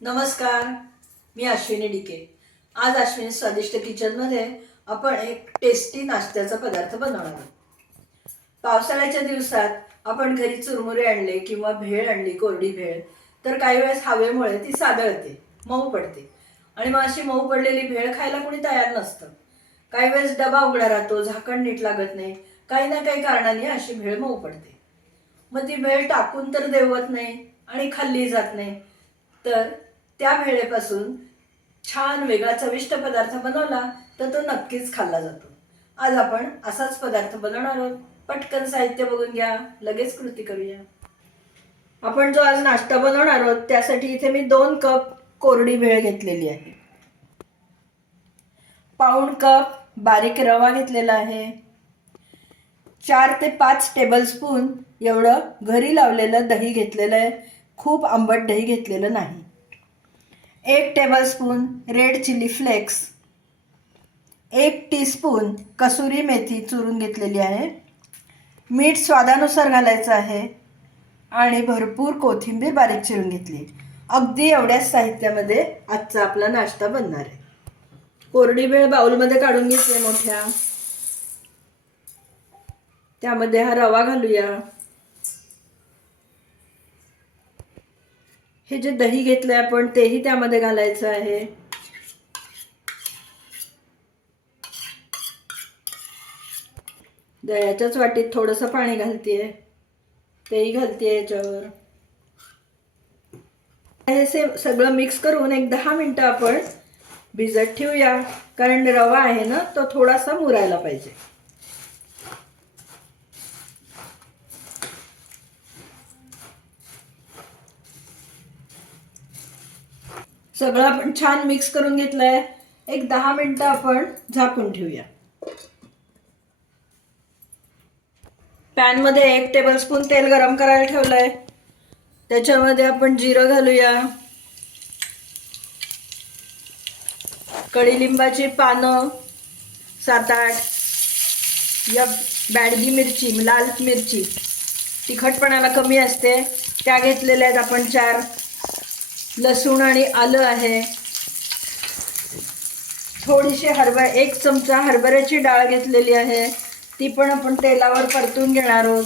नमस्कार मी अश्विनी डिके. आज अश्विनी स्वादिष्ट किचनमध्ये आपण एक टेस्टी नाश्त्याचा पदार्थ बनवणार आहोत. पावसाळ्याच्या दिवसात आपण घरी चुरमुरे आणले किंवा भेळ आणली कोरडी भेळ तर काही वेळेस हवेमुळे ती सादळते मऊ पडते. आणि मग अशी मऊ पडलेली भेळ खायला कोणी तयार नसतं. काही वेळेस डबा उघडा राहतो झाकण नीट लागत नाही काही ना काही कारणाने अशी भेळ मऊ पडते. मग ती भेळ टाकून तर देवत नाही आणि खाल्ली जात नाही तर त्या वेळेपासून छान वेगळा चविष्ट पदार्थ बनवला तर तो नक्कीच खाल्ला जातो. आज आपण असाच पदार्थ बनवणार आहोत. पटकन साहित्य बघून घ्या. लगेच कृती करूया. आपण जो आज नाश्ता बनवणार आहोत त्यासाठी इथे मी दोन कप कोरडी भेळ घेतलेली आहे. पाऊण कप बारीक रवा घेतलेला आहे. चार ते पाच टेबलस्पून एवढं घरी लावलेलं दही घेतलेलं आहे. खूप आंबट दही घेतलेलं नाही. एक टेबलस्पून रेड चिली फ्लेक्स एक टीस्पून कसुरी मेथी चुरून घेतलेली आहे. मीठ स्वादानुसार घालायचं आहे. आणि भरपूर कोथिंबीर बारीक चिरून घेतली. अगदी एवढ्याच साहित्यामध्ये आजचा आपला नाश्ता बनणार आहे. कोरडी वेळ बाऊलमध्ये काढून घेतली मोठ्या. त्यामध्ये हा रवा घालूया. हे जे दही घेतलंय आपण तेही त्यामध्ये घालायचं आहे. दह्याच्याच वाटीत थोडंसं पाणी घालतेय. तेही घालतीये याच्यावर. हे से सगळं मिक्स करून एक दहा मिनटं आपण भिजत ठेवूया. कारण रवा आहे ना तो थोडासा मुरायला पाहिजे. सगळं आपण छान मिक्स करून घेतलंय. एक दहा मिनटं आपण झाकून ठेवूया. पॅनमध्ये एक टेबलस्पून तेल गरम करायला ठेवलंय. त्याच्यामध्ये आपण जिरं घालूया. कढीलिंबाची पानं सात आठ. या बॅडगी मिरची लाल मिरची तिखटपणाला कमी असते. त्या घेतलेल्या आहेत आपण चार. लसूण आणि आलं आहे. थोडीशी हरभरा एक चमचा हरभऱ्याची डाळ घेतलेली आहे. ती पण आपण तेलावर परतून घेणार आहोत.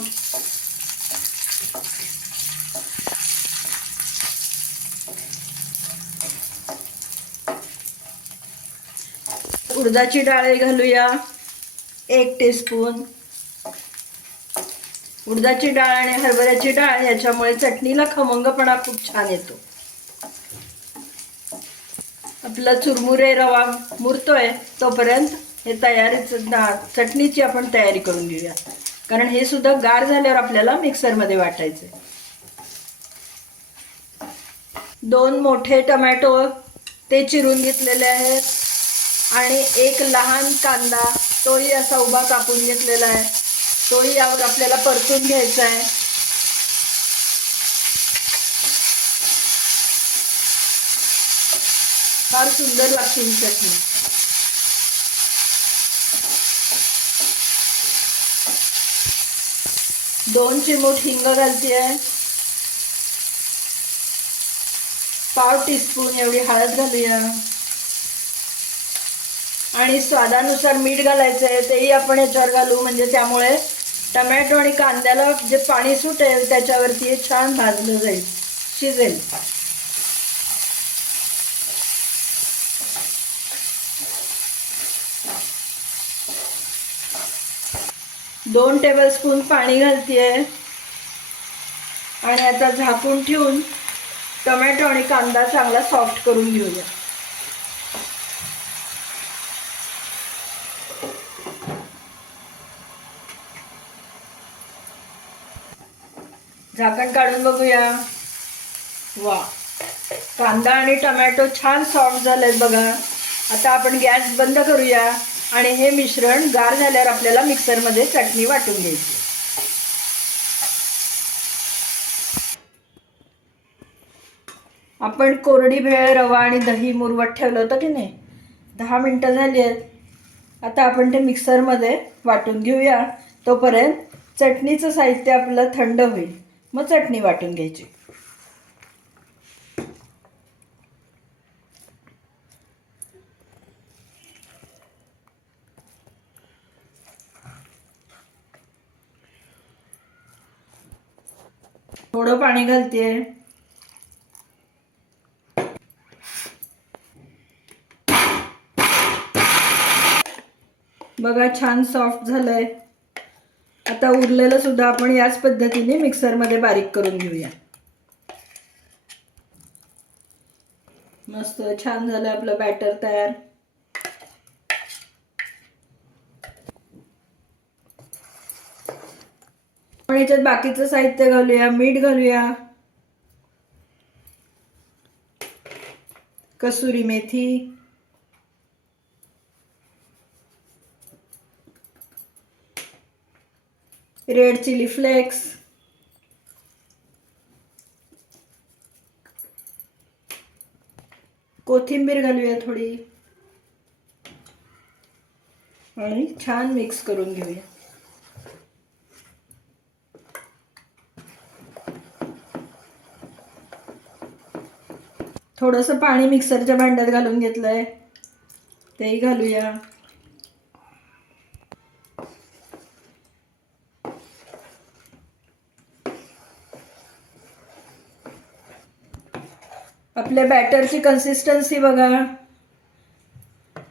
उडदाची डाळ घालूया एक टीस्पून उडदाची डाळ आणि हरभऱ्याची डाळ याच्यामुळे चटणीला खमंगपणा खूप छान येतो. आपला चुरमुरे रवा मुरतोय तोपर्यंत हे तयारीच चटणीची आपण तयारी करून घेऊया. कारण हे सुद्धा गार झाल्यावर आपल्याला मिक्सरमध्ये वाटायचे दोन मोठे टमॅटो ते चिरून घेतलेले आहेत. आणि एक लहान कांदा तोही असा उभा कापून घेतलेला आहे. तोही यावर आपल्याला परतून घ्यायचा आहे. फार सुंदर लागते ही चटणी. दोन चिमूट हिंग घालते आहे पाव टीस्पून एवढी हळद घालूया. आणि स्वादानुसार मीठ घालायचं आहे तेही आपण याच्यावर घालू. म्हणजे त्यामुळे टमॅटो आणि कांद्याला जे पाणी सुटेल त्याच्यावरती हे छान भाजलं जाईल शिजेल. दोन टेबलस्पून पाणी घालतीये. आणि आता झाकून ठेवून टोमॅटो आणि कांदा चांगला सॉफ्ट करून घेऊया. झाकण काढून बघूया. वा. कांदा आणि टमॅटो छान सॉफ्ट झालेत बघा. आता आपण गॅस बंद करूया. आणि हे मिश्रण गार झाल्यावर आपल्याला मिक्सरमध्ये चटणी वाटून घ्यायची. आपण कोरडी भेळ रवा आणि दही मुरवत ठेवलं होतं की नाही? दहा मिनटं झाली आहेत. आता आपण ते मिक्सरमध्ये वाटून घेऊया. तोपर्यंत चटणीचं साहित्य आपलं थंड होईल. मग चटणी वाटून घ्यायची. थोडं पाणी घालतेय बघा छान सॉफ्ट झालंय. आता उरलेलं सुद्धा आपण याच पद्धतीने मिक्सरमध्ये बारीक करून घेऊया. मस्त छान झालं आपलं बॅटर तयार. आपण याच्यात बाकीचं साहित्य घालूया मीठ घालूया. Kasuri methi. Red chili flakes. कोथिंबीर घालूया थोडी. आणि छान मिक्स करून घेऊया. थोडंसं पाणी मिक्सरच्या भांड्यात घालून घेतलंय. तेही घालूया. आपल्या बॅटरची कन्सिस्टन्सी बघा.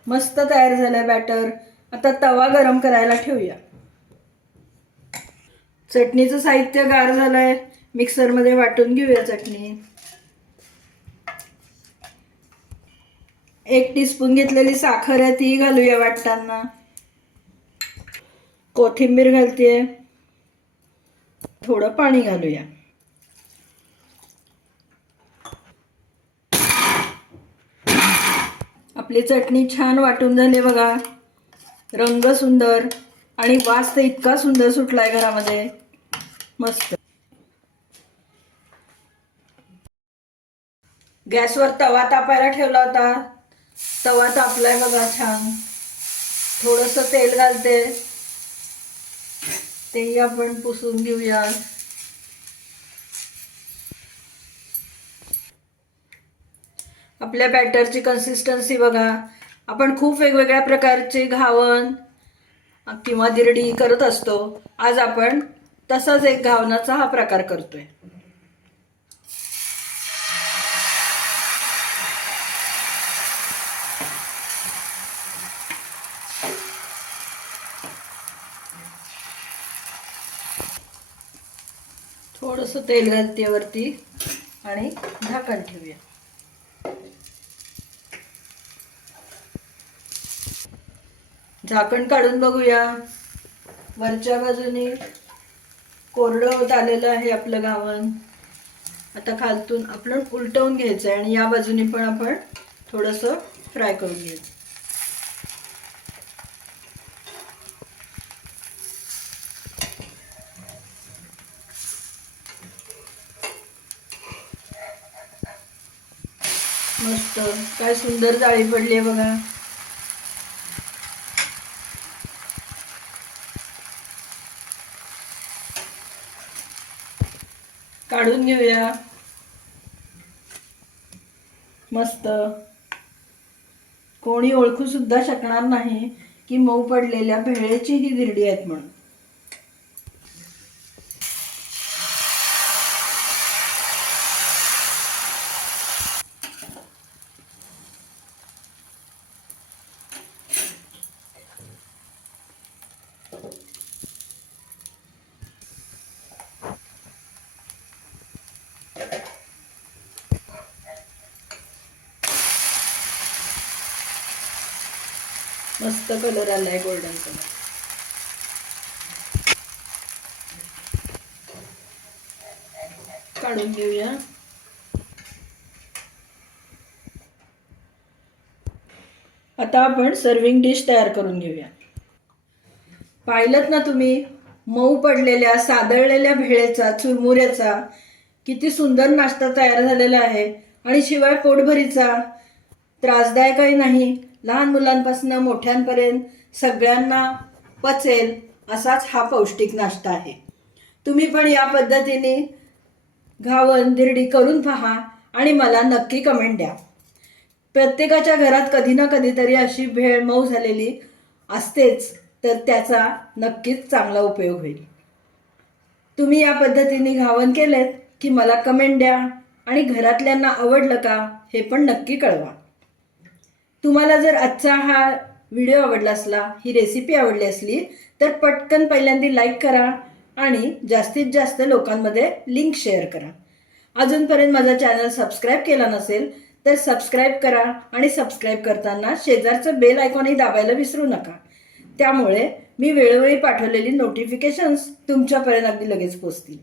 मस्त तयार झालाय बॅटर. आता तवा गरम करायला ठेवूया. चटणीचं साहित्य गार झालंय. मिक्सरमध्ये वाटून घेऊया चटणी. एक टीस्पून घेतलेली साखर आहे ती घालूया वाटताना. कोथिंबीर घालतेय. थोडं पाणी घालूया. आपली चटणी छान वाटून झाली बघा. रंग सुंदर आणि वास तर इतका सुंदर सुटलाय घरामध्ये. मस्त. गॅसवर तवा तापायला ठेवला होता. तवा तापलाय बघा छान. थोडंसं तेल घालते. तेही आपण पुसून घेऊया. आपल्या बॅटरची कन्सिस्टन्सी बघा. आपण खूप वेगवेगळ्या प्रकारचे घावन किंवा दिरडी करत असतो. आज आपण तसाच एक घावनाचा हा प्रकार करतोय. थोडंसं तेल घालते वरती आणि झाकण ठेवूया. झाकण काढून बघूया. वरच्या बाजूने कोरडं होत आलेलं आहे आपलं गावन. आता खालतून आपण उलटवून घ्यायचं आहे आणि या बाजूने पण आपण थोडंसं फ्राय करून घ्यायचं. मस्त. काय सुंदर जाळी पडली आहे बघा. काढून घेऊया. मस्त. कोणी ओळखू सुद्धा शकणार नाही की मऊ पडलेल्या भेळेची ही गिरडी आहेत म्हणून. मस्त कलर आलाय गोल्डन कलर काढून घेऊया. आता आपण सर्विंग डिश तयार करून घेऊया. पाहिलं ना तुम्ही? मऊ पडलेल्या सादळलेल्या भेळेचा चुरमुऱ्याचा. किती सुंदर नाश्ता तयार झालेला आहे. आणि शिवाय पोटभरीचा. त्रासदायकही नाही. लहान मुलांपासून मोठ्यांपर्यंत सगळ्यांना पचेल असाच हा पौष्टिक नाश्ता आहे. तुम्ही पण या पद्धतीने घावन धिरडी करून पहा आणि मला नक्की कमेंट द्या. प्रत्येकाच्या घरात कधी ना कधीतरी अशी भेळ मऊ झालेली असतेच. तर त्याचा नक्कीच चांगला उपयोग होईल. तुम्ही या पद्धतीने घावन केलेत की मला कमेंट द्या आणि घरातल्यांना आवडलं का हे पण नक्की कळवा. तुम्हाला जर आजचा हा व्हिडिओ आवडला असला ही रेसिपी आवडली असली तर पटकन पहिल्यांदा लाईक करा आणि जास्तीत जास्त लोकांमध्ये लिंक शेअर करा. अजूनपर्यंत माझा चॅनल सबस्क्राईब केला नसेल तर सबस्क्राईब करा आणि सबस्क्राईब करताना शेजारचं बेल आयकॉनही दाबायला विसरू नका. त्यामुळे मी वेळोवेळी पाठवलेली नोटिफिकेशन्स तुमच्यापर्यंत अगदी लगेच पोचतील.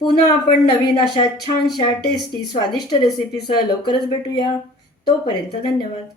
पुन्हा आपण नवीन अशा छानशा टेस्टी स्वादिष्ट रेसिपीसह लवकरच भेटूया. तोपर्यंत धन्यवाद.